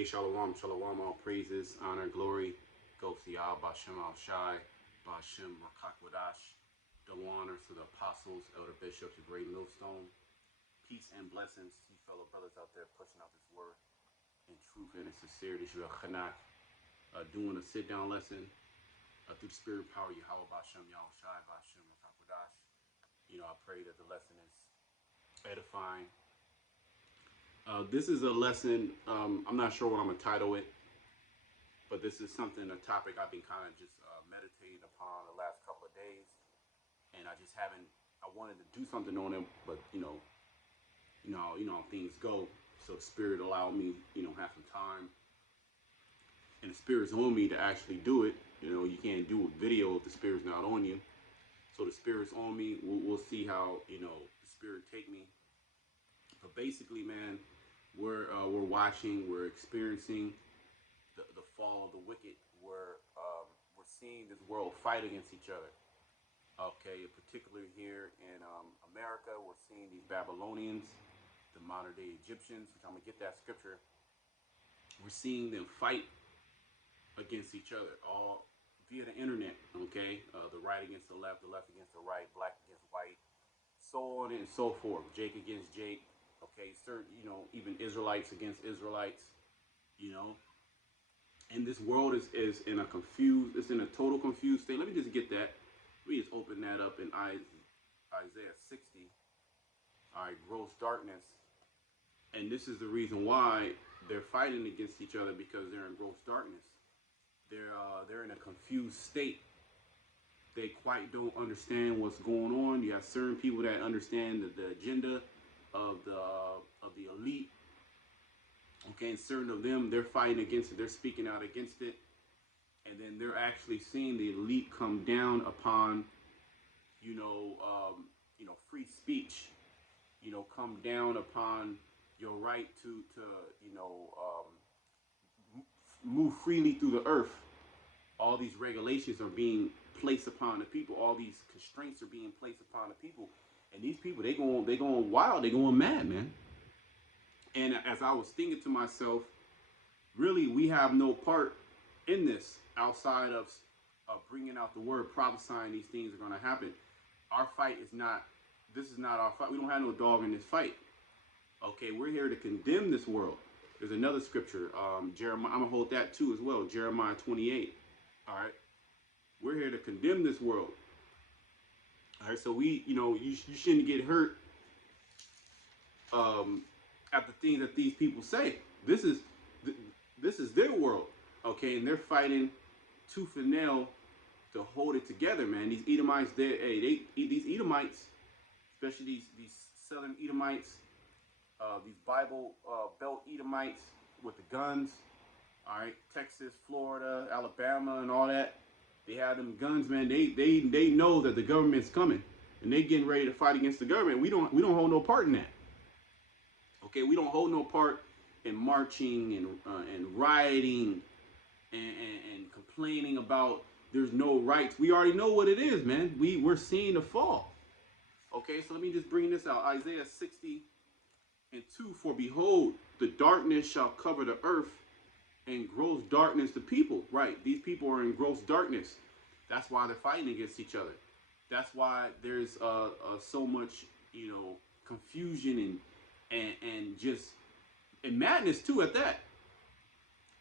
Hey, Shalom, Shalom, all praises, honor, glory, go to Yah, Bashem Al Shai, Bashem Rakakwadash. Double honors to the apostles, elder bishops, the great millstone. Peace and blessings to you fellow brothers out there pushing out this word in truth and in sincerity. Shua Chanak, doing a sit down lesson through the spirit and power, Yahweh Bashem Yahweh Shai, Bashem Rakakwadash. I pray that the lesson is edifying. This is a lesson, I'm not sure what I'm going to title it, but this is a topic I've been kind of just meditating upon the last couple of days, and I wanted to do something on it, but how things go, so the Spirit allowed me, have some time, and the Spirit's on me to actually do it. You can't do a video if the Spirit's not on you, so the Spirit's on me. We'll see how, the Spirit take me, but basically, man, we're we're experiencing the fall of the wicked. We're seeing this world fight against each other. Okay, particularly here in America, we're seeing these Babylonians, the modern day Egyptians, which I'm gonna get that scripture. We're seeing them fight against each other, all via the internet. Okay, the right against the left against the right, black against white, so on and so forth. Jake against Jake. Okay, certain, even Israelites against Israelites, and this world is in a total confused state. Let me just get that. Let me just open that up in Isaiah 60. All right, gross darkness. And this is the reason why they're fighting against each other, because they're in gross darkness. They're in a confused state. They quite don't understand what's going on. You have certain people that understand the agenda of the elite. Okay, and certain of them, they're fighting against it. They're speaking out against it, and then they're actually seeing the elite come down upon, free speech. Come down upon your right to move freely through the earth. All these regulations are being placed upon the people. All these constraints are being placed upon the people, and these people they going wild. They going mad, man. And as I was thinking to myself, really, we have no part in this outside of bringing out the word, prophesying these things are going to happen. Our fight is not. This is not our fight. We don't have no dog in this fight. Okay, we're here to condemn this world. There's another scripture, Jeremiah. I'm gonna hold that too as well. Jeremiah 28. All right, we're here to condemn this world. All right, so you shouldn't get hurt at the things that these people say. This is their world, okay, and they're fighting tooth and nail to hold it together, man. These Edomites, these Edomites, especially these Southern Edomites, these Bible Belt Edomites with the guns. All right, Texas, Florida, Alabama, and all that. They have them guns, man. They know that the government's coming, and they getting ready to fight against the government. We don't hold no part in that. Okay, we don't hold no part in marching and rioting and complaining about there's no rights. We already know what it is, man. We're seeing the fall. Okay, so let me just bring this out. Isaiah 60 and 2. For behold, the darkness shall cover the earth, and gross darkness the people. Right, these people are in gross darkness. That's why they're fighting against each other. That's why there's so much, confusion and just madness too at that.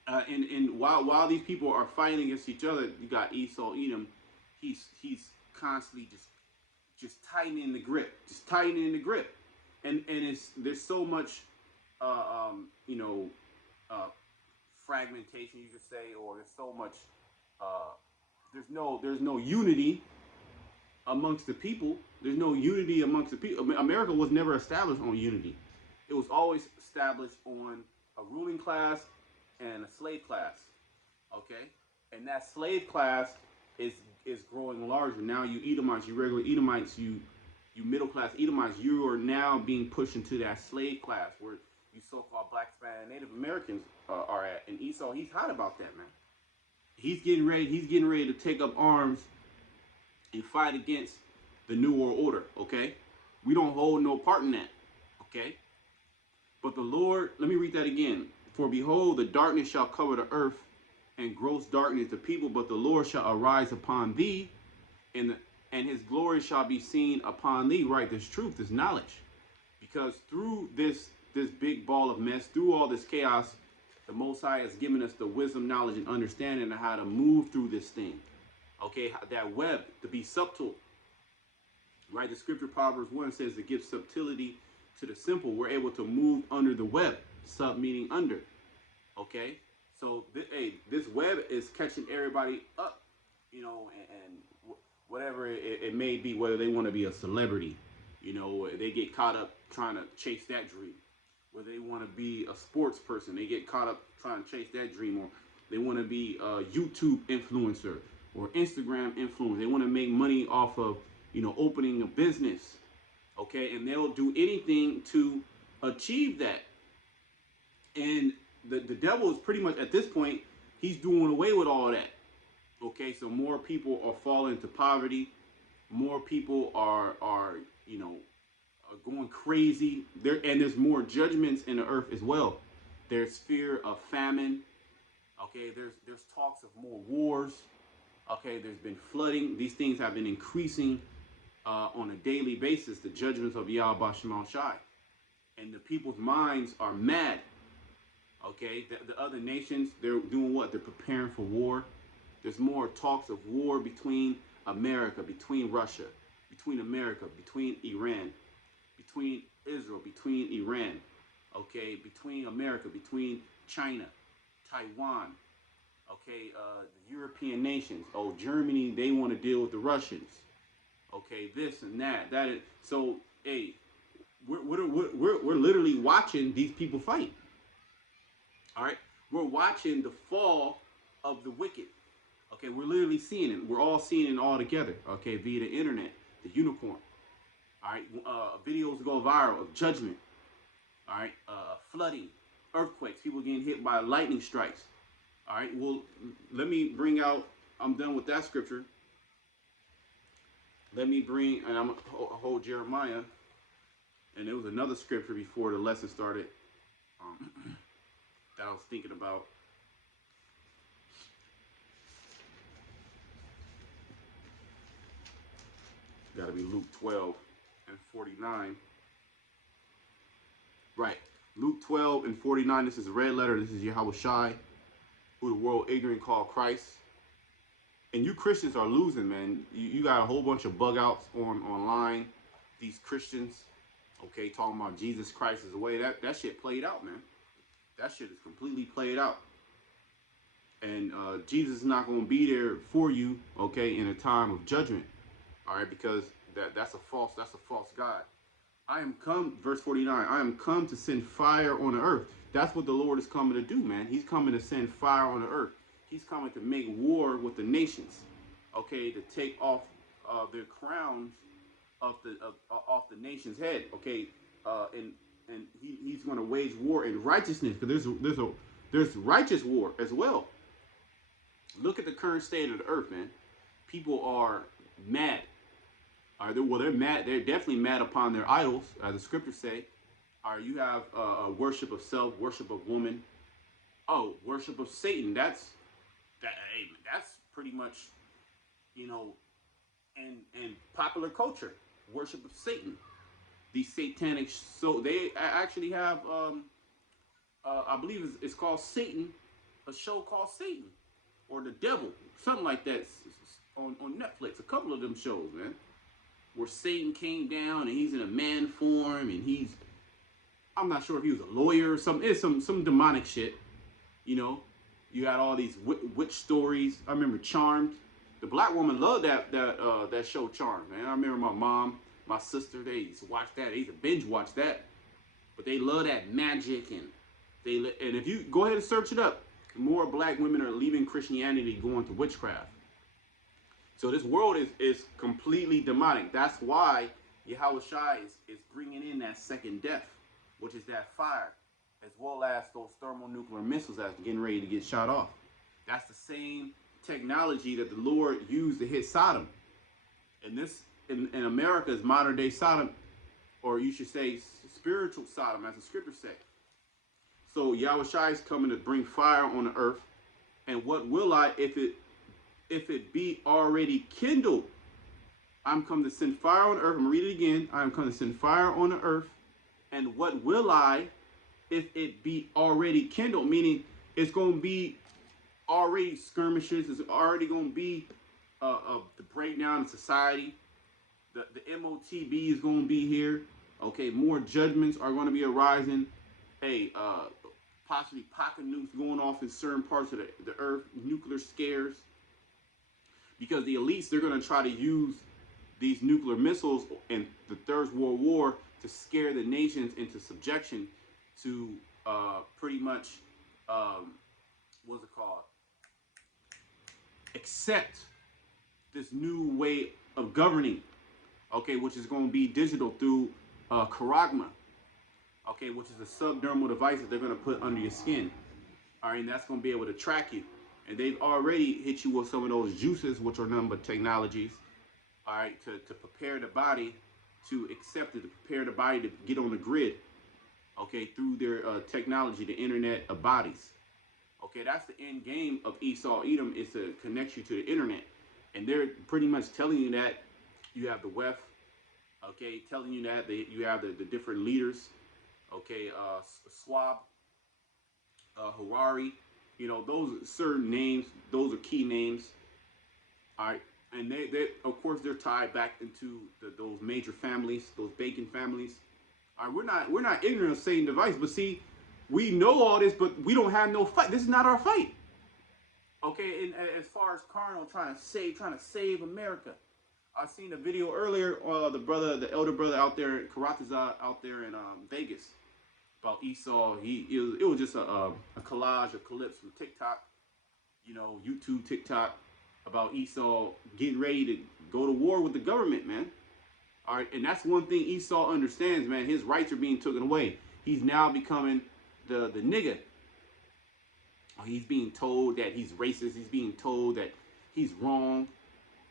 And while these people are fighting against each other, you got Esau, Edom. He's constantly just tightening the grip, and there's so much fragmentation, you could say, or there's so much there's no unity amongst the people. There's no unity amongst the people. I mean, America was never established on unity. It was always established on a ruling class and a slave class. Okay, and that slave class is growing larger. Now you Edomites, you regular Edomites, you middle class Edomites, you are now being pushed into that slave class where you so-called Black, Hispanic, Native Americans are at. And Esau, he's hot about that, man. He's getting ready to take up arms and fight against the New World Order. Okay, we don't hold no part in that. Okay, but the Lord, let me read that again. For behold, the darkness shall cover the earth, and gross darkness the people, but the Lord shall arise upon thee, and his glory shall be seen upon thee. Right, this truth, this knowledge. Because through this big ball of mess, through all this chaos, the Most High has given us the wisdom, knowledge, and understanding of how to move through this thing. Okay, that web, to be subtle. Right, the scripture Proverbs 1 says to give subtlety to the simple. We're able to move under the web. Sub meaning under. Okay, so this web is catching everybody up, you know, and whatever it may be, whether they want to be a celebrity, you know, they get caught up trying to chase that dream. Whether they want to be a sports person, they get caught up trying to chase that dream. Or they want to be a YouTube influencer or Instagram influencer. They want to make money off of, you know, opening a business. Okay, and they'll do anything to achieve that. And the devil is pretty much, at this point, he's doing away with all that. Okay, so more people are falling into poverty. More people are you know, going crazy. And there's more judgments in the earth as well. There's fear of famine. Okay, there's talks of more wars. Okay, there's been flooding. These things have been increasing on a daily basis. The judgments of Yahweh Shemel Shai. And the people's minds are mad. Okay, the other nations, they're doing what? They're preparing for war. There's more talks of war between America, between Russia, between America, between Iran, between Israel, between Iran, okay, between America, between China, Taiwan, okay, the European nations. Oh, Germany, they want to deal with the Russians. Okay, this and that. That is, so, hey, we're literally watching these people fight. All right, we're watching the fall of the wicked. Okay, we're literally seeing it. We're all seeing it all together. Okay, via the internet, the unicorn. All right, videos go viral of judgment. All right, flooding, earthquakes, people getting hit by lightning strikes. All right, well, let me bring out. I'm done with that scripture. Let me bring, and I'm gonna hold Jeremiah. And there was another scripture before the lesson started. That I was thinking about. Got to be Luke 12 and 49. Right. Luke 12 and 49. This is a red letter. This is Yahweh Shai, who the world ignorant call Christ. And you Christians are losing, man. You got a whole bunch of bug outs online. These Christians, okay, talking about Jesus Christ is the way. That shit played out, man. That shit is completely played out. And Jesus is not going to be there for you, okay, in a time of judgment. All right, because that's a false God. I am come, verse 49, I am come to send fire on the earth. That's what the Lord is coming to do, man. He's coming to send fire on the earth. He's coming to make war with the nations, okay, to take off their crowns off the nation's head, okay, and he's going to wage war in righteousness, because there's righteous war as well. Look at the current state of the earth, man. People are mad. They're mad. They're definitely mad upon their idols, as the scriptures say. You have worship of self, worship of woman. Oh, worship of Satan. That's pretty much, you know, in popular culture. Worship of Satan. These satanic. So they actually have, I believe it's called Satan, a show called Satan, or the Devil, something like that, on Netflix. A couple of them shows, man, where Satan came down and he's in a man form, and I'm not sure if he was a lawyer or something. It's some demonic shit, you know. You had all these witch stories. I remember Charmed. The black woman loved that show Charmed, man. I remember my mom, my sister, they used to watch that. They used to binge watch that. But they love that magic, and if you go ahead and search it up, more black women are leaving Christianity, going to witchcraft. So this world is completely demonic. That's why Yahweh Shai is bringing in that second death, which is that fire, as well as those thermonuclear missiles that's getting ready to get shot off. That's the same technology that the Lord used to hit Sodom. And this, in America, is modern day Sodom, or you should say spiritual Sodom, as the scriptures say. So Yahweh Shai is coming to bring fire on the earth. And what will I, if it be already kindled? I'm come to send fire on the earth. I'm gonna read it again. I am come to send fire on the earth. And what will I, if it be already kindled? Meaning it's gonna be already skirmishes. It's already gonna be the breakdown in society. The MOTB is gonna be here. Okay, more judgments are gonna be arising. Hey, possibly pocket nukes going off in certain parts of the earth, nuclear scares, because the elites, they're going to try to use these nuclear missiles in the Third World War to scare the nations into subjection to pretty much, what's it called, accept this new way of governing, okay, which is going to be digital through Charagma, okay, which is a subdermal device that they're going to put under your skin. All right, and that's going to be able to track you. And they've already hit you with some of those juices, which are nothing but technologies, all right, to prepare the body to accept it, to prepare the body to get on the grid, okay, through their technology, the internet of bodies. Okay, that's the end game of Esau Edom, is to connect you to the internet. And they're pretty much telling you that you have the WEF, okay, telling you that you have the different leaders, okay, Swab, Harari, you know, those are certain names, those are key names, all right, and they of course they're tied back into those major families, those Bacon families. All right, we're not ignorant of Satan device, but see, we know all this, but we don't have no fight. This is not our fight. Okay, and as far as carnal trying to save America, I seen a video earlier. The elder brother out there, Karataza, out there in Vegas, about Esau. It was just a collage of clips from TikTok, you know, YouTube, TikTok, about Esau getting ready to go to war with the government, man. All right, and that's one thing Esau understands, man. His rights are being taken away. He's now becoming the nigga. He's being told that he's racist. He's being told that he's wrong.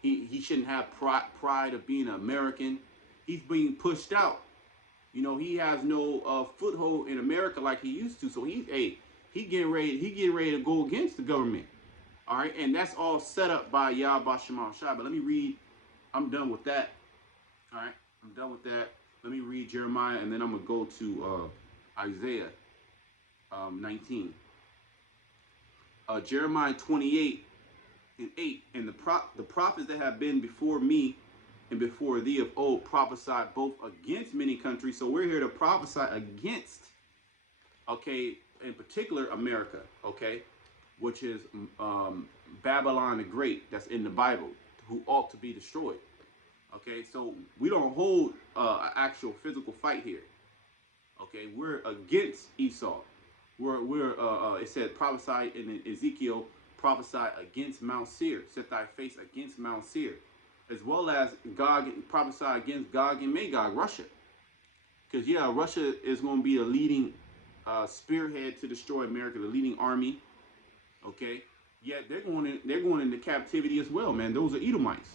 He shouldn't have pride of being an American. He's being pushed out. You know, he has no foothold in America like he used to. So he getting ready to go against the government. All right, and that's all set up by Yahweh Shema Shai. But let me read. I'm done with that. All right, I'm done with that. Let me read Jeremiah, and then I'm gonna go to Isaiah 19. Jeremiah 28:8. And the prophets that have been before me and before thee of old prophesied both against many countries. So we're here to prophesy against, okay, in particular America, okay, which is Babylon the Great, that's in the Bible, who ought to be destroyed. Okay, so we don't hold an actual physical fight here. Okay, we're against Esau. It said prophesy in Ezekiel, prophesy against Mount Seir, set thy face against Mount Seir, as well as prophesy against Gog and Magog, Russia. Because yeah, Russia is going to be the leading spearhead to destroy America, the leading army. Okay, yet they're going into captivity as well, man. Those are Edomites.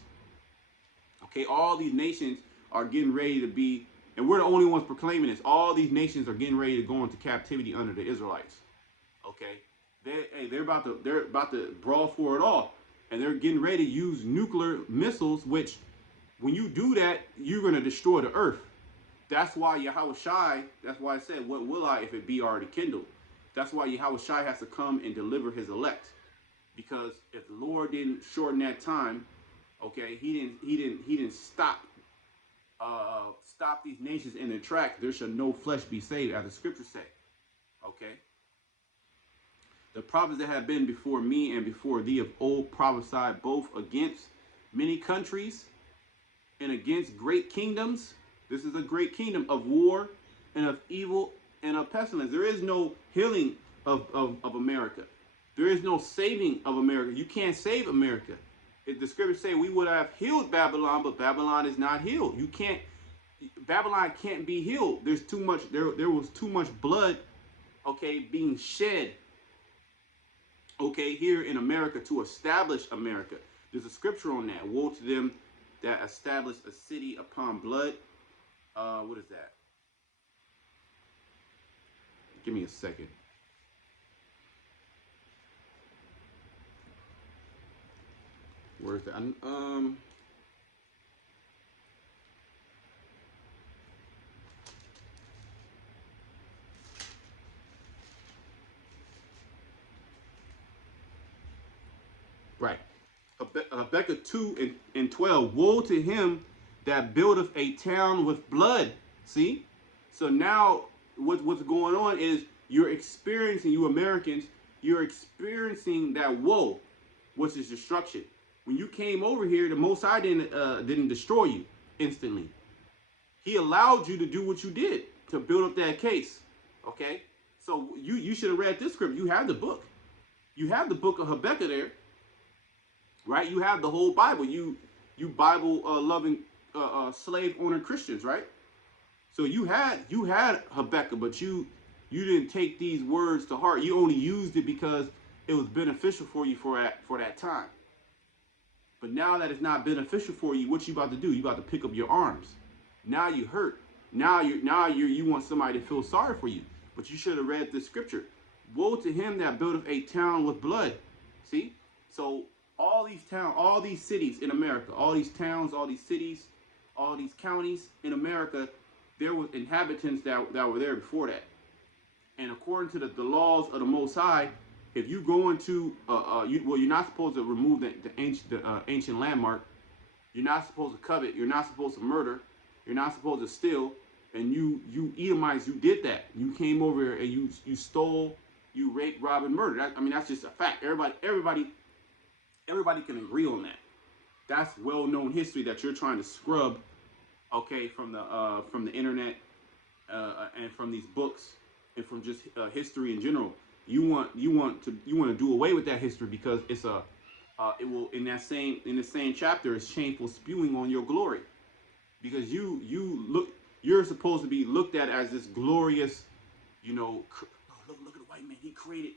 Okay, all these nations are getting ready to be, and we're the only ones proclaiming this. All these nations are getting ready to go into captivity under the Israelites. Okay, they're about to brawl for it all, and they're getting ready to use nuclear missiles. Which, when you do that, you're going to destroy the earth. That's why Yahweh Shai. That's why I said, "What will I if it be already kindled?" That's why Yahweh Shai has to come and deliver his elect, because if the Lord didn't shorten that time, okay, he didn't stop these nations in their track. There shall no flesh be saved, as the scriptures say. Okay. The prophets that have been before me and before thee of old prophesied both against many countries and against great kingdoms. This is a great kingdom of war and of evil and of pestilence. There is no healing of America. There is no saving of America. You can't save America. If the scriptures say we would have healed Babylon, but Babylon is not healed. Babylon can't be healed. There's too much, there was too much blood, okay, being shed, okay, here in America to establish America. There's a scripture on that. Woe to them that establish a city upon blood. What is that? Give me a second. Where's that? Right. Habakkuk 2 and 12. Woe to him that buildeth a town with blood. See? So now what's going on is you're experiencing, you Americans, you're experiencing that woe, which is destruction. When you came over here, the Most High didn't destroy you instantly. He allowed you to do what you did to build up that case. Okay? So you should have read this script. You have the book. You have the book of Habakkuk there. Right? You have the whole Bible. You Bible loving slave owner Christians, right? So you had Habakkuk, but you didn't take these words to heart. You only used it because it was beneficial for you for that time. But now that it's not beneficial for you, what you about to do? You about to pick up your arms. Now you hurt. Now you want somebody to feel sorry for you. But you should have read this scripture. Woe to him that buildeth a town with blood. See? So all these towns, all these cities in America, all these towns, all these cities, all these counties in America, there were inhabitants that were there before that. And according to the laws of the Most High, if you go into, you're not supposed to remove the ancient landmark. You're not supposed to covet. You're not supposed to murder. You're not supposed to steal. And you Edomites, you did that. You came over here and you stole, you raped, robbed, and murdered. That's just a fact. Everybody can agree on that. That's well-known history that you're trying to scrub, okay, from the internet and from these books and from just history in general. You want to do away with that history because it's it will in the same chapter it's shameful spewing on your glory, because you're supposed to be looked at as this glorious, look at the white man, he created.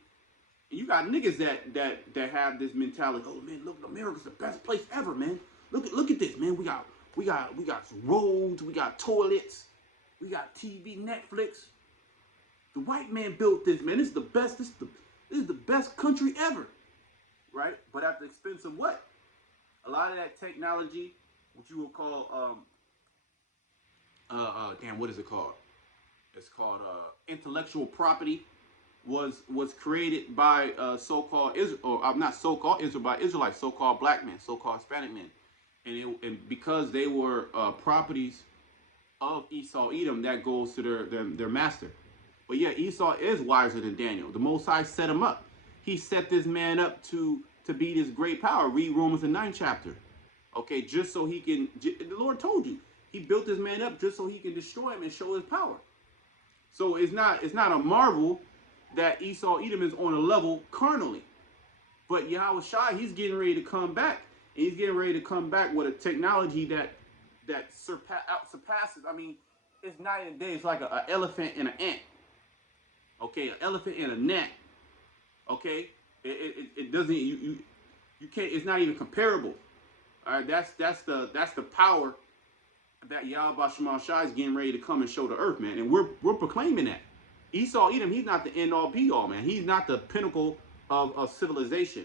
And you got niggas that have this mentality. Oh man, look, America's the best place ever, man. Look at this, man. We got roads, we got toilets, we got TV, Netflix. The white man built this, man. This is the best. This is the best country ever, right? But at the expense of what? A lot of that technology, what you would call what is it called? It's called intellectual property. Was created by so-called Israel, or not so-called Israel, by Israelites, so-called black men, so-called Hispanic men, and because they were properties of Esau, Edom, that goes to their master. But yeah, Esau is wiser than Daniel. The Most High set him up. He set this man up to be this great power. Read Romans the 9th chapter. Okay, just so he can. The Lord told you he built this man up just so he can destroy him and show his power. So it's not a marvel that Esau Edom is on a level carnally. But Yahweh Shai, he's getting ready to come back. And he's getting ready to come back with a technology that surpasses. It's night and day. It's like an elephant and an ant. Okay, an elephant and a gnat. Okay? It doesn't, you can't, it's not even comparable. All right, that's the power that Yahweh Shema Shai is getting ready to come and show the earth, man. And we're proclaiming that. Esau Edom, he's not the end all be all, man. He's not the pinnacle of civilization.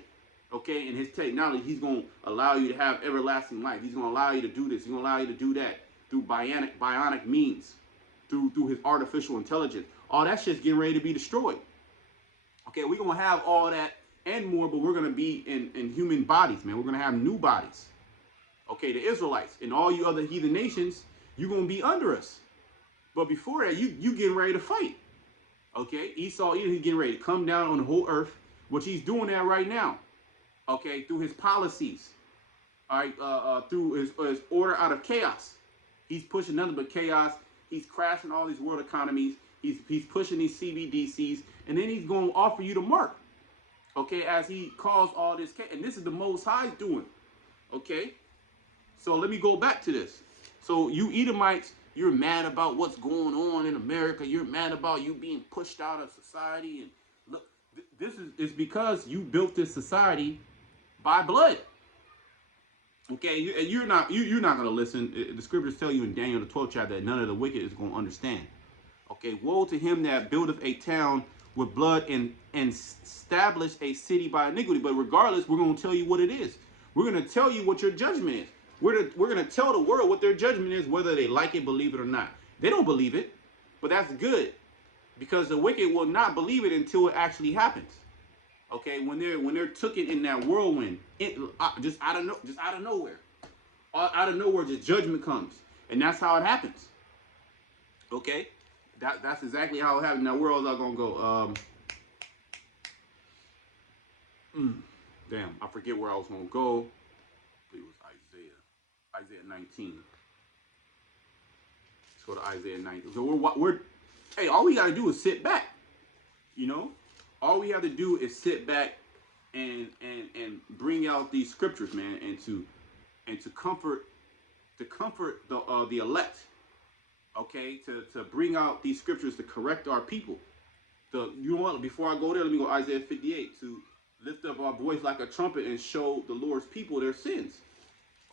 Okay, and his technology, he's gonna allow you to have everlasting life. He's gonna allow you to do this, he's gonna allow you to do that through bionic means, through his artificial intelligence. All that shit's getting ready to be destroyed. Okay, we're gonna have all that and more, but we're gonna be in human bodies, man. We're gonna have new bodies. Okay, the Israelites and all you other heathen nations, you're gonna be under us. But before that, you getting ready to fight. Okay, Esau, he's getting ready to come down on the whole earth, which he's doing that right now. Okay, through his policies. All right, through his order out of chaos. He's pushing nothing but chaos. He's crashing all these world economies. He's pushing these CBDCs, and then he's going to offer you the mark. Okay, as he caused all this chaos. And this is the Most High's doing. Okay, so let me go back to this. So you Edomites, you're mad about what's going on in America. You're mad about you being pushed out of society. And look, this is because you built this society by blood. Okay, and you're not going to listen. The scriptures tell you in Daniel the 12th chapter that none of the wicked is going to understand. Okay, woe to him that buildeth a town with blood and establish a city by iniquity. But regardless, we're going to tell you what it is. We're going to tell you what your judgment is. We're going to tell the world what their judgment is, whether they like it, believe it or not. They don't believe it, but that's good, because the wicked will not believe it until it actually happens. Okay, when they're took it in that whirlwind, just out of nowhere, just judgment comes, and that's how it happens. Okay, that's exactly how it happens. Now, where else I gonna go? Damn, I forget where I was gonna go. I believe it was Isaiah 19. Let's go to Isaiah 19. So we're hey, all we gotta do is sit back. You know, all we have to do is sit back and bring out these scriptures, man, and to comfort the elect. Okay, to bring out these scriptures to correct our people. You know what? Before I go there, let me go Isaiah 58, to lift up our voice like a trumpet and show the Lord's people their sins.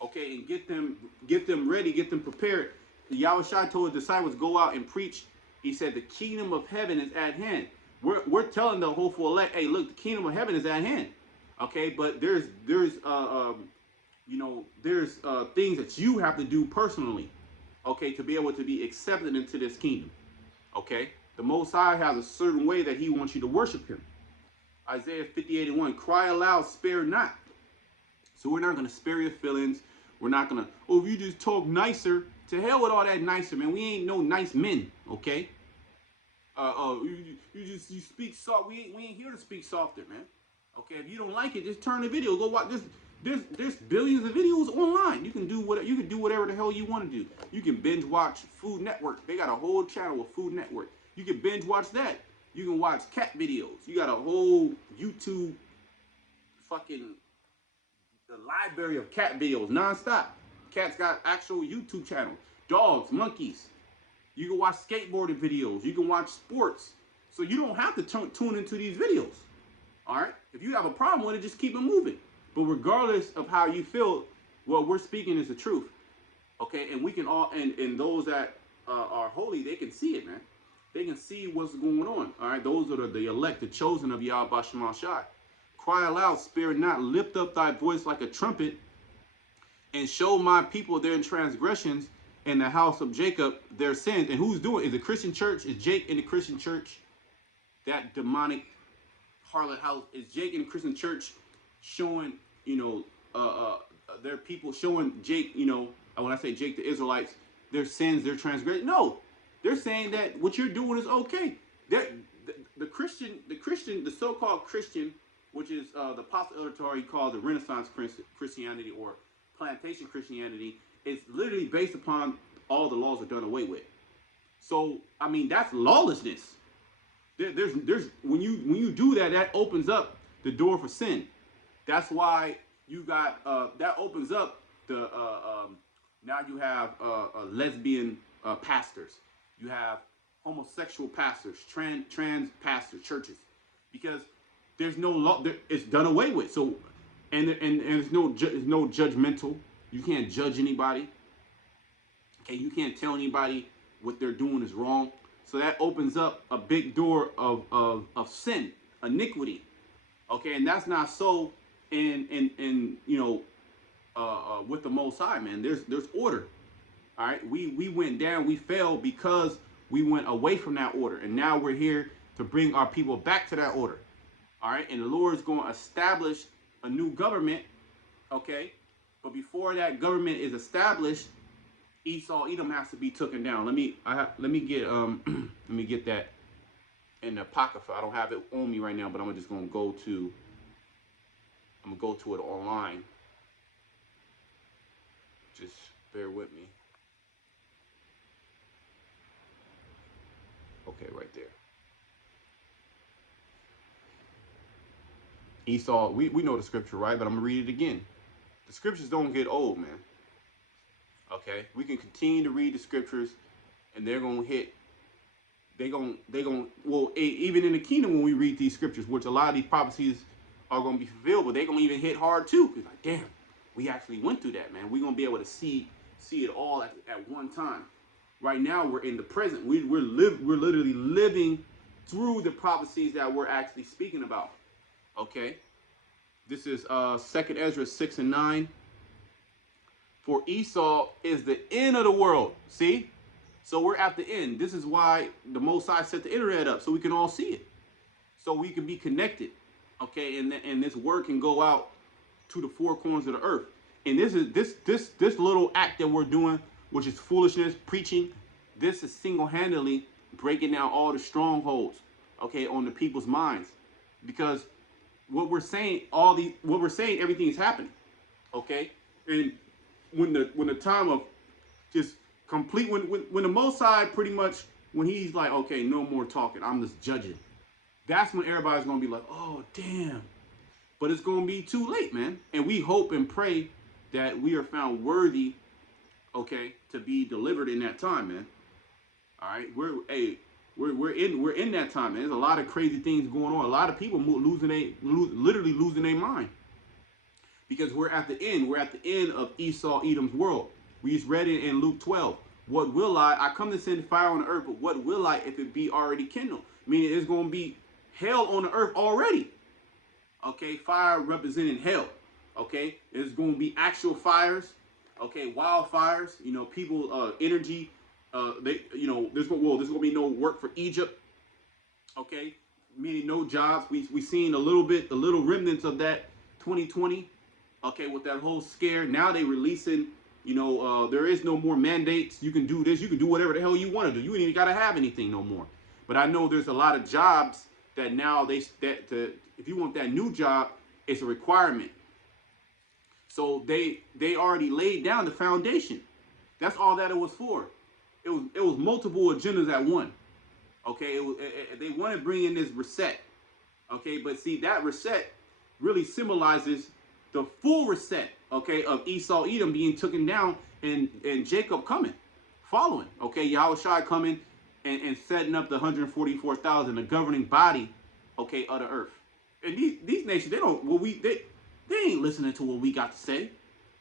Okay, and get them ready, get them prepared. Yahushua told his disciples, go out and preach. He said, the kingdom of heaven is at hand. We're telling the hopeful elect, hey, look, the kingdom of heaven is at hand. Okay, but there's things that you have to do personally, okay, to be able to be accepted into this kingdom. Okay, the Most High has a certain way that he wants you to worship him. Isaiah 58:1, cry aloud, spare not. So we're not going to spare your feelings. We're not going to, if you just talk nicer, to hell with all that nicer, man. We ain't no nice men, okay? You speak soft. We ain't here to speak softer, man. Okay, if you don't like it, just turn the video. Go watch this. There's billions of videos online. You can do whatever the hell you want to do. You can binge watch Food Network. They got a whole channel with Food Network. You can binge watch that. You can watch cat videos. You got a whole YouTube fucking library of cat videos nonstop. Cats got actual YouTube channels. Dogs, monkeys. You can watch skateboarding videos. You can watch sports. So you don't have to tune into these videos. All right? If you have a problem with it, just keep it moving. But regardless of how you feel, what we're speaking is the truth. Okay? And we can all, and those that are holy, they can see it, man. They can see what's going on. All right? Those are the elect, the chosen of Yahweh Shema Shai. Cry aloud, spare not, lift up thy voice like a trumpet, and show my people their transgressions, and the house of Jacob their sins. And who's doing it? Is the Christian church? Is Jake in the Christian church? That demonic harlot house? Is Jake in the Christian church showing, their people, showing Jake, when I say Jake, the Israelites, their sins, their transgressions? No, they're saying that what you're doing is okay. The so-called Christian, which is the postulatory called the Renaissance Christianity or plantation Christianity, is literally based upon all the laws are done away with. So I mean, that's lawlessness. There's when you do that, that opens up the door for sin. That's why you got that opens up the now you have lesbian pastors, you have homosexual pastors, trans pastors, churches, because there's no law. It's done away with. So, and there's no judgmental. You can't judge anybody. Okay, you can't tell anybody what they're doing is wrong. So that opens up a big door of sin, iniquity. Okay, and that's not so in with the Most High, man. There's order. All right, we went down, we fell because we went away from that order, and now we're here to bring our people back to that order. All right, and the Lord's going to establish a new government, okay? But before that government is established, Edom has to be taken down. Let me get that in the Apocrypha. I don't have it on me right now, but I'm just going to go to it online. Just bear with me. Okay, right there. Esau, we know the scripture, right? But I'm gonna read it again. The scriptures don't get old, man. Okay, we can continue to read the scriptures, and they're gonna hit. Well, even in the kingdom, when we read these scriptures, which a lot of these prophecies are gonna be fulfilled, but they're gonna even hit hard too. Cause like, damn, we actually went through that, man. We're gonna be able to see it all at one time. Right now, we're in the present. We're literally living through the prophecies that we're actually speaking about. Okay, This is 2nd Ezra 6 and 9. For Esau is the end of the world. See? So we're at the end. This is why the Most High set the internet up, so we can all see it. So we can be connected. Okay, and this word can go out to the four corners of the earth. And this little act that we're doing, which is foolishness, preaching, this is single-handedly breaking down all the strongholds, okay, on the people's minds. Because what we're saying, everything is happening. Okay? And when the time of just complete, when the Most High pretty much, when he's like, okay, no more talking, I'm just judging, that's when everybody's gonna be like, oh damn. But it's gonna be too late, man. And we hope and pray that we are found worthy, okay, to be delivered in that time, man. All right, we're in that time, man. There's a lot of crazy things going on. A lot of people literally losing their mind. Because we're at the end. We're at the end of Esau, Edom's world. We just read it in Luke 12. What will I come to send fire on the earth, but what will I if it be already kindled? Meaning it's going to be hell on the earth already. Okay, fire representing hell. Okay, there's going to be actual fires. Okay, wildfires. You know, people, energy. There's going to be no work for Egypt. Okay, meaning no jobs. We seen the little remnants of that 2020. Okay, with that whole scare. Now they releasing, there is no more mandates. You can do this. You can do whatever the hell you want to do. You ain't even got to have anything no more. But I know there's a lot of jobs that now if you want that new job, it's a requirement. So they already laid down the foundation. That's all that it was for. It was multiple agendas at one. Okay, they want to bring in this reset. Okay, but see, that reset really symbolizes the full reset, okay, of Esau, Edom being taken down and Jacob coming, following, okay, Yahushua coming and setting up the 144,000, the governing body, okay, of the earth. And these nations, they ain't listening to what we got to say.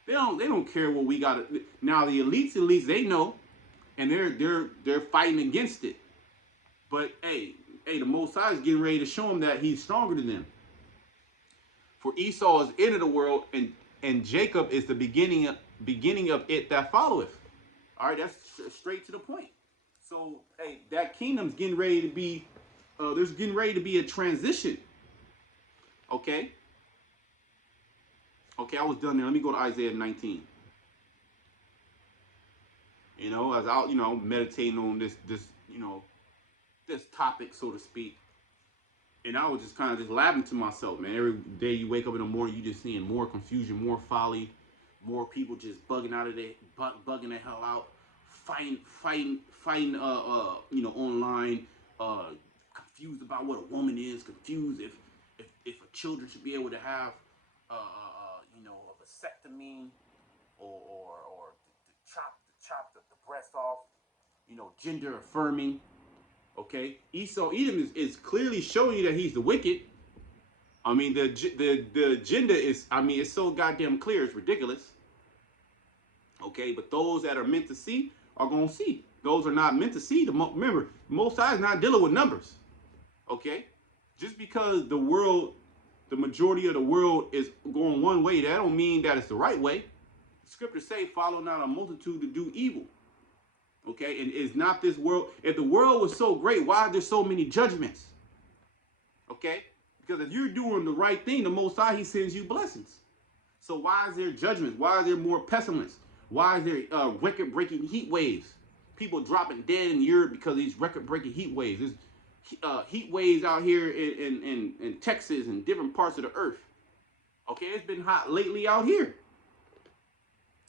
They don't care what we got to. Now the elites, they know, and they're fighting against it. But hey, the Most High is getting ready to show them that he's stronger than them. For Esau is end of the world, and Jacob is the beginning of it that followeth. All right, that's straight to the point. So, hey, that kingdom's getting ready to be, there's getting ready to be a transition. Okay? Okay, I was done there. Let me go to Isaiah 19. As I, meditating on this topic, so to speak. And I was just kind of just laughing to myself, man. Every day you wake up in the morning, you just seeing more confusion, more folly, more people just bugging the hell out, fighting, online, confused about what a woman is, confused if a children should be able to have, a vasectomy, or to chop the breast off, gender affirming. Okay, Esau Edom is clearly showing you that he's the wicked. I mean, the agenda is, it's so goddamn clear, it's ridiculous. Okay, but those that are meant to see are going to see. Those are not meant to see. Remember, Most High is not dealing with numbers. Okay, just because the majority of the world is going one way, that don't mean that it's the right way. The scriptures say, follow not a multitude to do evil. Okay, and it's not this world. If the world was so great, why are there so many judgments? Okay, because if you're doing the right thing, the Most High, he sends you blessings. So why is there judgments? Why is there more pestilence? Why is there record-breaking heat waves? People dropping dead in Europe because of these record-breaking heat waves. There's heat waves out here in Texas and different parts of the earth. Okay, it's been hot lately out here.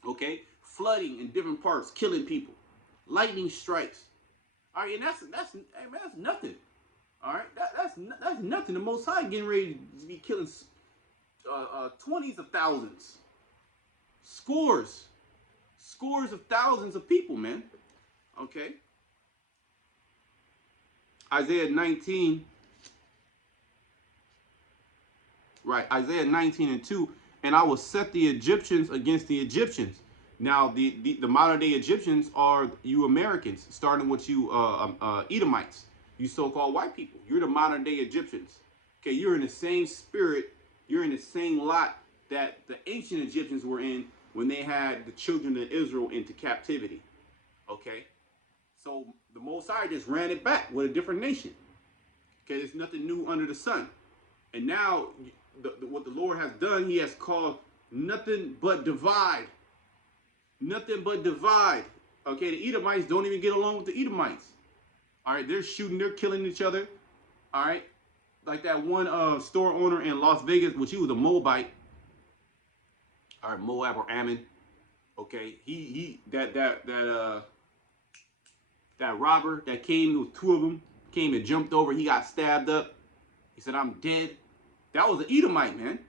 Okay, flooding in different parts, killing people. Lightning strikes. All right, and that's nothing. All right, that's nothing. The Most High getting ready to be killing 20s of thousands, scores of thousands of people, man. Okay. Isaiah 19. Right, Isaiah 19 and 2. And I will set the Egyptians against the Egyptians. Now, the modern day Egyptians are you Americans, starting with you Edomites, you so-called white people. You're the modern day Egyptians. Okay, you're in the same spirit You're in the same lot that the ancient Egyptians were in when they had the children of Israel into captivity. Okay? So the Most High just ran it back with a different nation. Okay, there's nothing new under the sun. And now, what the Lord has done, he has called nothing but divide. Nothing but divide. Okay, the Edomites don't even get along with the Edomites. All right, they're shooting, they're killing each other. All right, like that one store owner in Las Vegas, which he was a Moabite. All right, Moab or Ammon. Okay, that robber that came with two of them came and jumped over. He got stabbed up. He said, "I'm dead." That was an Edomite, man.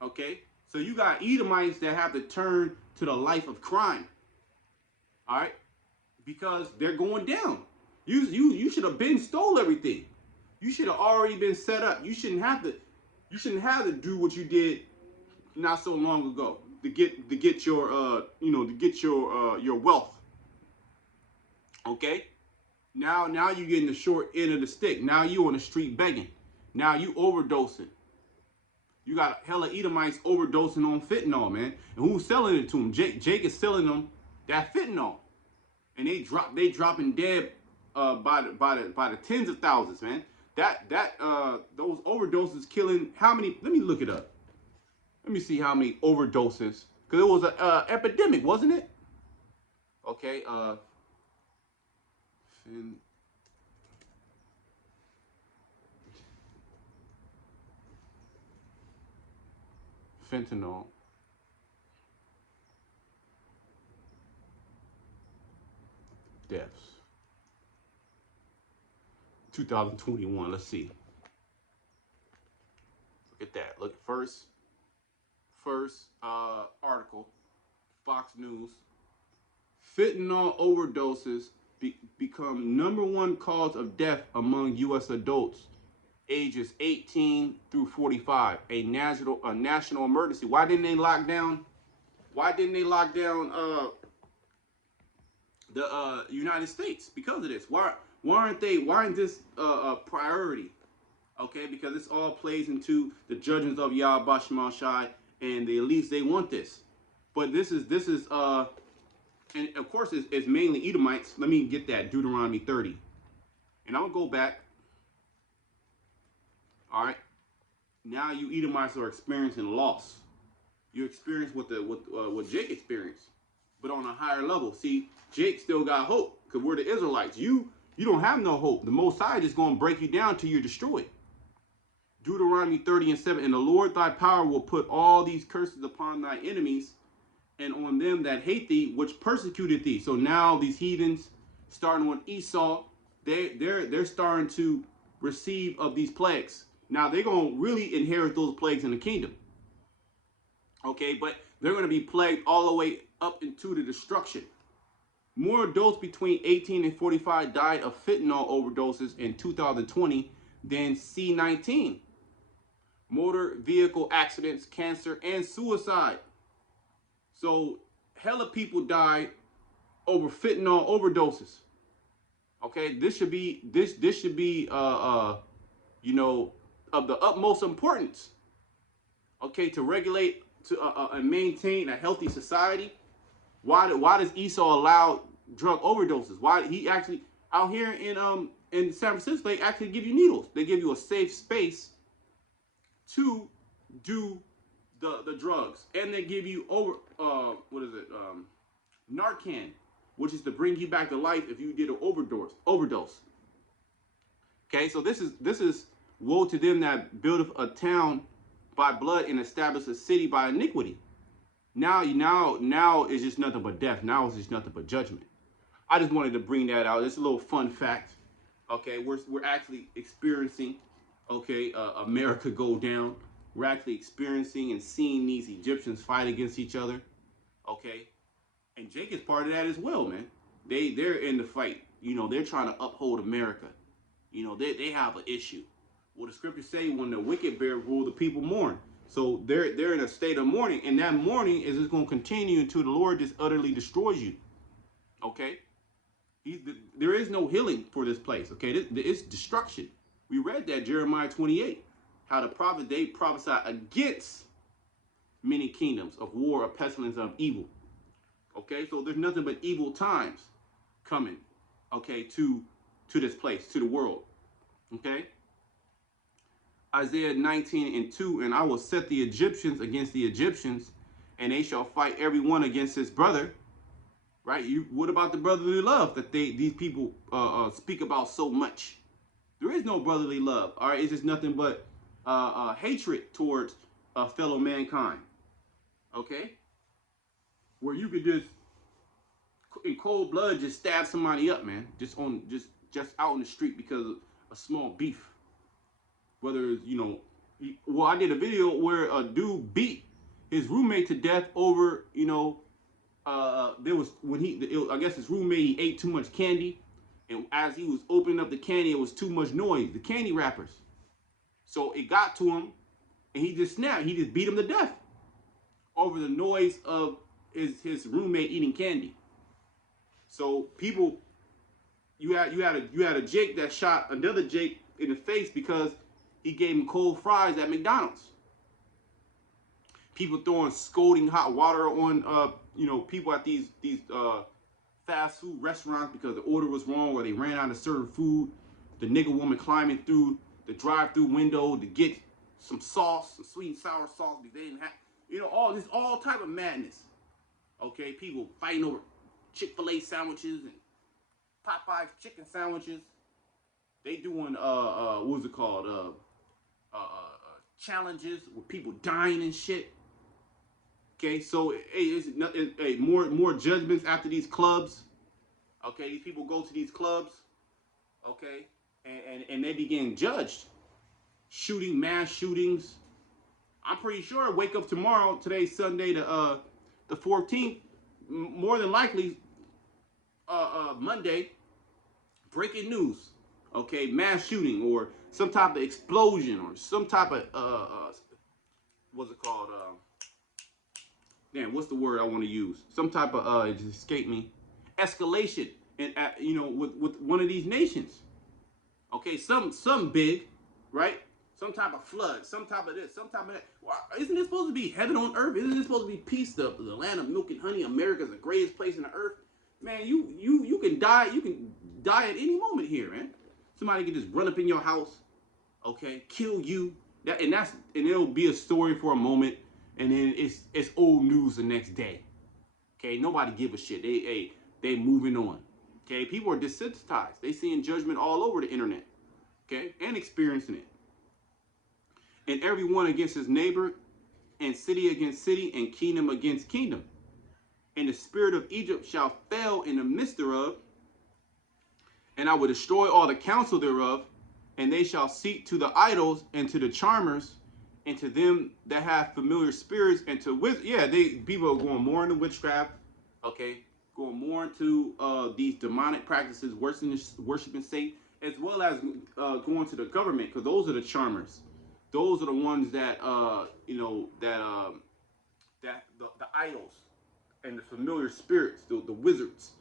Okay, so you got Edomites that have to turn to the life of crime. All right, because they're going down. You should have been stole everything. You should have already been set up. You shouldn't have to do what you did not so long ago to get your your wealth. Okay? Now you getting the short end of the stick. Now you on the street begging. Now you overdosing. You got hella Edomites overdosing on fentanyl, man. And who's selling it to them? Jake is selling them that fentanyl. And they dropping dead by the tens of thousands, man. Those overdoses killing how many? Let me look it up. Let me see how many overdoses, because it was an epidemic, wasn't it? Okay, fentanyl. Deaths. 2021. Let's see. Look at that. Look, first article, Fox News. Fentanyl overdoses become #1 cause of death among U.S. adults ages 18 through 45. A national emergency. Why didn't they lock down? The United States because of this? Why aren't this a priority? Okay, because this all plays into the judgments of Yahweh Shai, and the elites, they want this. But this is and of course it's mainly Edomites. Let me get that, Deuteronomy 30. And I'm gonna go back. All right. Now you Edomites are experiencing loss. You experience what Jake experienced, but on a higher level. See, Jake still got hope because we're the Israelites. You don't have no hope. The Most High is going to break you down till you're destroyed. Deuteronomy 30:7. And the Lord thy power will put all these curses upon thy enemies and on them that hate thee, which persecuted thee. So now these heathens, starting with Esau, they're starting to receive of these plagues. Now they're going to really inherit those plagues in the kingdom. Okay, but they're going to be plagued all the way up into the destruction. More adults between 18 and 45 died of fentanyl overdoses in 2020 than C-19. Motor vehicle accidents, cancer, and suicide. So hella people died over fentanyl overdoses. Okay, this should be of the utmost importance. Okay, to regulate and maintain a healthy society. Why does Esau allow drug overdoses? Why he actually out here in San Francisco, they actually give you needles. They give you a safe space to do the drugs, and they give you Narcan, which is to bring you back to life if you did an overdose. Okay, so this is woe to them that buildeth a town by blood and establish a city by iniquity. Now it's just nothing but death. Now it's just nothing but judgment. I just wanted to bring that out. It's a little fun fact. Okay, we're actually experiencing, America go down. We're actually experiencing and seeing these Egyptians fight against each other. Okay, and Jake is part of that as well, man. They're in the fight. They're trying to uphold America. They have an issue. Well, the scriptures say when the wicked bear rule, the people mourn. So they're in a state of mourning, and that mourning is just going to continue until the Lord just utterly destroys you. Okay? There is no healing for this place. Okay? It's destruction. We read that, Jeremiah 28. how the prophet they prophesied against many kingdoms of war, of pestilence, of evil. Okay, so there's nothing but evil times coming, okay, to this place, to the world. Okay. Isaiah 19:2, and I will set the Egyptians against the Egyptians, and they shall fight every one against his brother. Right? What about the brotherly love that these people speak about so much? There is no brotherly love. All right, it's just nothing but hatred towards fellow mankind. Okay, where you could just in cold blood just stab somebody up, man, just out in the street because of a small beef. Whether it's, well, I did a video where a dude beat his roommate to death over, there was when I guess his roommate, he ate too much candy, and as he was opening up the candy, it was too much noise, the candy wrappers. So it got to him, and he just snapped. He just beat him to death over the noise of his roommate eating candy. So people, you had a Jake that shot another Jake in the face because he gave him cold fries at McDonald's. People throwing scalding hot water on people at these fast food restaurants because the order was wrong or they ran out of certain food. The nigga woman climbing through the drive-through window to get some sauce, some sweet and sour sauce because they didn't have, all type of madness. Okay, people fighting over Chick-fil-A sandwiches and Popeye's chicken sandwiches. They doing what's it called? Challenges with people dying and shit. Okay, so more judgments after these clubs. Okay, these people go to these clubs. Okay, and they begin judged, mass shootings. I'm pretty sure wake up tomorrow. Today's Sunday, the 14th. More than likely, Monday. Breaking news. Okay, mass shooting or some type of explosion or some type of what's it called? What's the word I want to use? Some type of it just escaped me. Escalation, and with one of these nations. Okay, some big, right? Some type of flood, some type of this, some type of that. Well, isn't this supposed to be heaven on earth? Isn't this supposed to be peace, the land of milk and honey? America's the greatest place on the earth. Man, you can die. You can die at any moment here, man. Somebody can just run up in your house, okay, kill you. And it'll be a story for a moment, and then it's old news the next day. Okay, nobody give a shit. They moving on. Okay, people are desensitized. They seeing judgment all over the internet. Okay, and experiencing it. And everyone against his neighbor, and city against city, and kingdom against kingdom. And the spirit of Egypt shall fail in the midst thereof, and I will destroy all the counsel thereof, and they shall seek to the idols and to the charmers, and to them that have familiar spirits, and to people are going more into witchcraft, okay, going more into these demonic practices, worshiping Satan, as well as going to the government, because those are the charmers. Those are the ones that the idols and the familiar spirits, the wizards,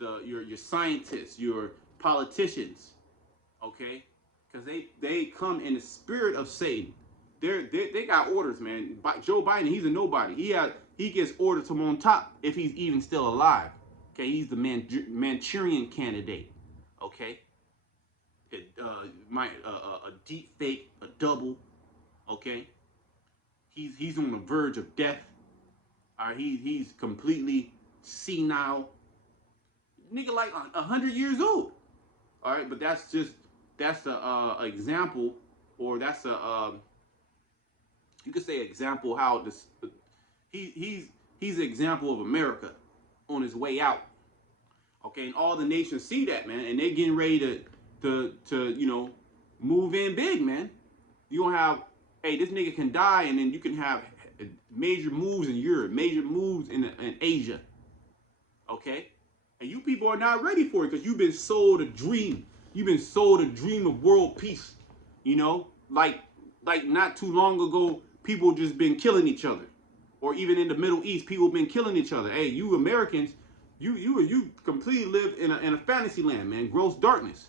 your scientists, your politicians, okay, because they come in the spirit of Satan. They got orders, man. Joe Biden, he's a nobody. He gets orders from on top if he's even still alive. Okay, he's the Manchurian candidate. Okay, a deep fake, a double. Okay, he's on the verge of death. All right, he's completely senile. Nigga, like 100 years old. All right, but that's the example, or that's you could say example how this he's an example of America on his way out. Okay, and all the nations see that, man, and they're getting ready to move in big, man. You gonna have, hey, this nigga can die, and then you can have major moves in Europe, major moves in Asia. Okay, and you people are not ready for it because you've been sold a dream. You've been sold a dream of world peace. Like not too long ago, people just been killing each other, or even in the Middle East, people been killing each other. Hey, you Americans, you completely live in a fantasy land, man, gross darkness.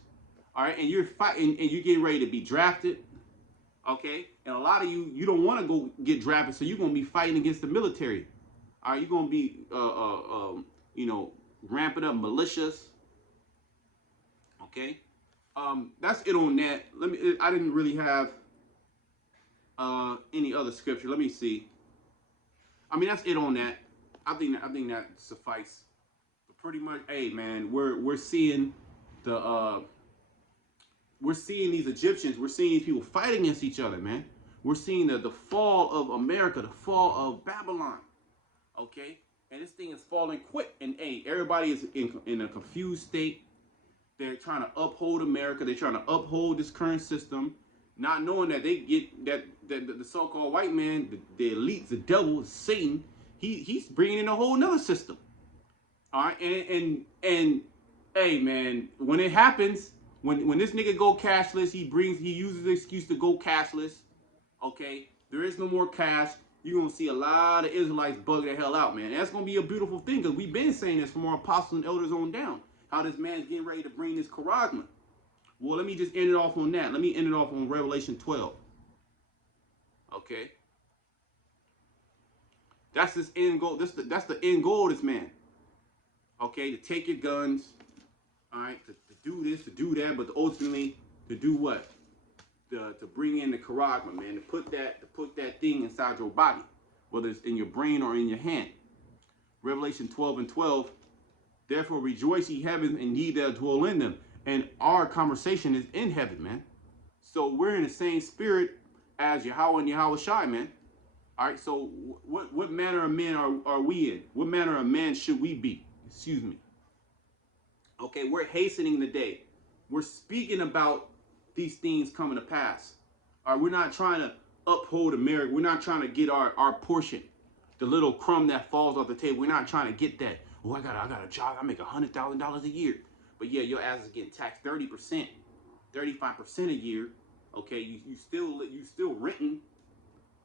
All right, and you're fighting, and you're getting ready to be drafted. Okay, And a lot of you don't want to go get drafted, so you're gonna be fighting against the military. All right, you're gonna be, you know, ramping up militias. Okay, that's it on that. I didn't really have any other scripture. Let me see. I mean, that's it on that. I think that suffice. But pretty much, hey man, we're seeing the we're seeing these Egyptians, we're seeing these people fight against each other, man. We're seeing the fall of America, the fall of Babylon. Okay? And this thing is falling quick. And hey, everybody is in a confused state. They're trying to uphold America. They're trying to uphold this current system, not knowing that they get that the so-called white man, the elites, the devil, Satan, he's bringing in a whole nother system. All right, and hey man, when it happens, when this nigga go cashless, he uses the excuse to go cashless. Okay, there is no more cash. You're gonna see a lot of Israelites bug the hell out, man. That's gonna be a beautiful thing, because we've been saying this from our apostles and elders on down. How this man's getting ready to bring this charagma. Well, let me just end it off on that. Let me end it off on Revelation 12. Okay. That's this end goal. That's the end goal of this man. Okay, to take your guns, all right, to do this, to do that, but ultimately to do what? To bring in the charagma, man, to put that thing inside your body, whether it's in your brain or in your hand. Revelation 12:12. Therefore rejoice ye heavens, and ye that dwell in them. And our conversation is in heaven, man. So we're in the same spirit as Yahweh and Yahweh Shai, man. All right, so what manner of men are we in? What manner of man should we be? Excuse me. Okay, we're hastening the day. We're speaking about these things coming to pass. All right, we're not trying to uphold America. We're not trying to get our portion, the little crumb that falls off the table. We're not trying to get that. Oh, I got a job. I make $100,000 a year. But yeah, your ass is getting taxed 30%, 35% a year. Okay, you still renting.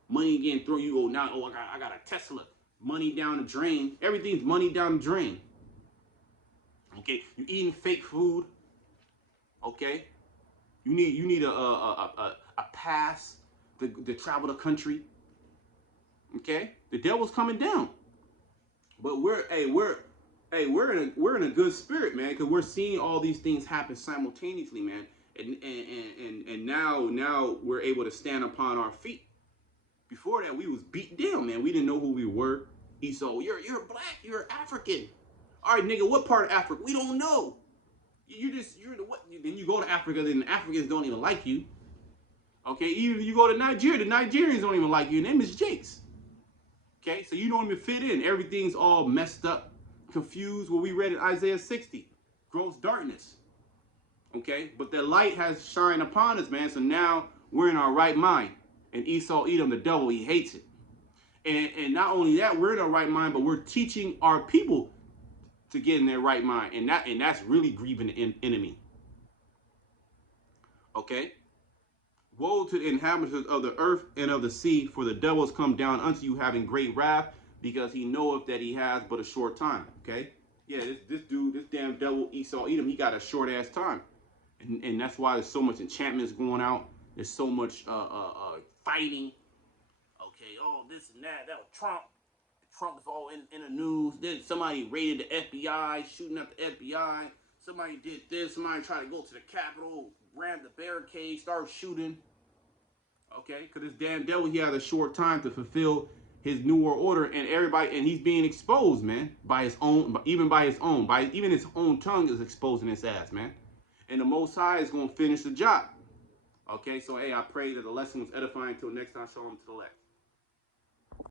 Money getting thrown. You go now. Oh, I got a Tesla. Money down the drain. Everything's money down the drain. Okay, you eating fake food. Okay, you need a pass to travel the country. Okay, the devil's coming down. But we're in a good spirit, man, because we're seeing all these things happen simultaneously, man. And now we're able to stand upon our feet. Before that, we was beat down, man. We didn't know who we were. Esau, you're black, you're African. All right, nigga, what part of Africa? We don't know. You're the what? Then you go to Africa, then the Africans don't even like you. Okay, even you go to Nigeria, the Nigerians don't even like you. Your name is Jakes. Okay, so you don't even fit in. Everything's all messed up, confused. What we read in Isaiah 60, gross darkness. Okay, but the light has shined upon us, man. So now we're in our right mind. And Esau, Edom, the devil, he hates it. And not only that, we're in our right mind, but we're teaching our people to get in their right mind. And that's really grieving the enemy. Okay? Woe to the inhabitants of the earth and of the sea, for the devil has come down unto you having great wrath, because he knoweth that he has but a short time. Okay? Yeah, this dude, this damn devil, Esau, Edom, he got a short ass time. And that's why there's so much enchantments going out. There's so much fighting. Okay, oh, this and that. That was Trump. Trump is all in the news. Then somebody raided the FBI, shooting up the FBI. Somebody did this. Somebody tried to go to the Capitol, ran the barricade, started shooting. Okay, because this damn devil, he had a short time to fulfill his New World Order, and everybody, and he's being exposed, man, by his own, even his own tongue is exposing his ass, man. And the Most High is going to finish the job. Okay, so hey, I pray that the lesson was edifying. Until next time, shalom to the left.